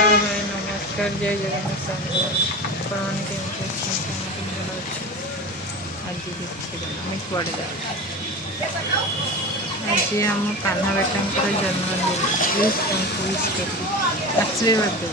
हाय नमस्कार जय जगन्नाथ सामने आपने केमती भल अच्छे आज देखिए कुआड़े आज आम कान्हा बेटा जन्मदिन प्लीज विश कर आशीर्वाद दे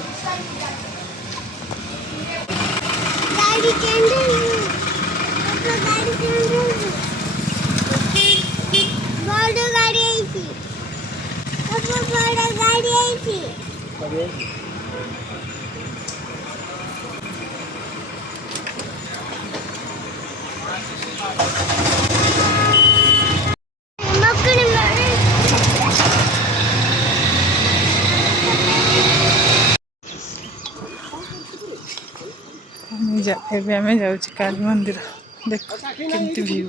आम जाऊँ काली मंदिर देख केमती व्यू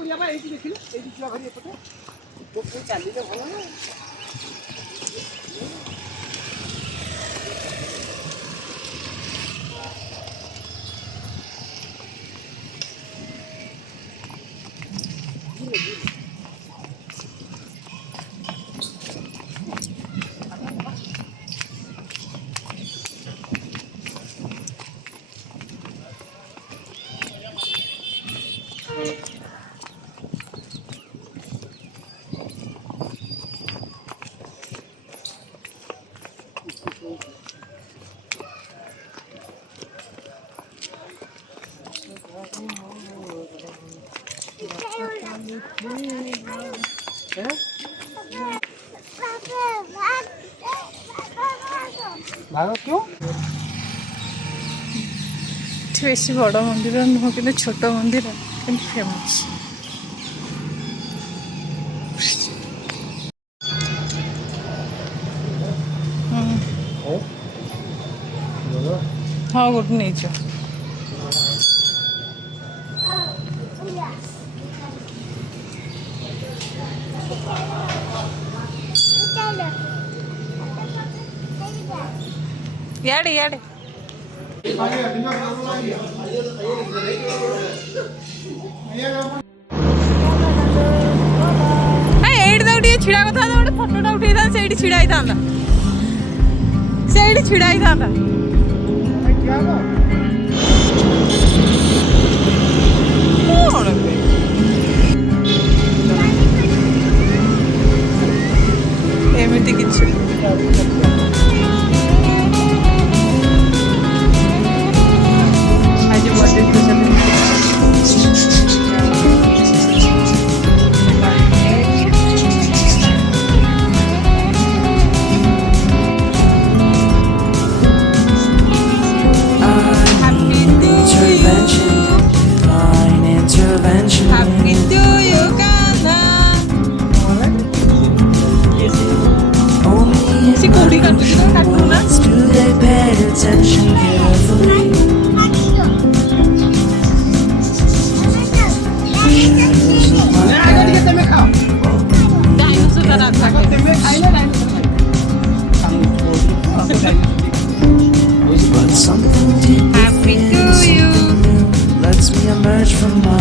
क्यों बेस बड़ मंदिर नुह कि छोट मंदिर कि फेमस हाँ गोटे नहीं याडे याडे छिड़ा कथा गोटे फटोटा उठे से छिड़ा से छिड़ा एमती कि आज birthday Happy to you. Lets me emerge from my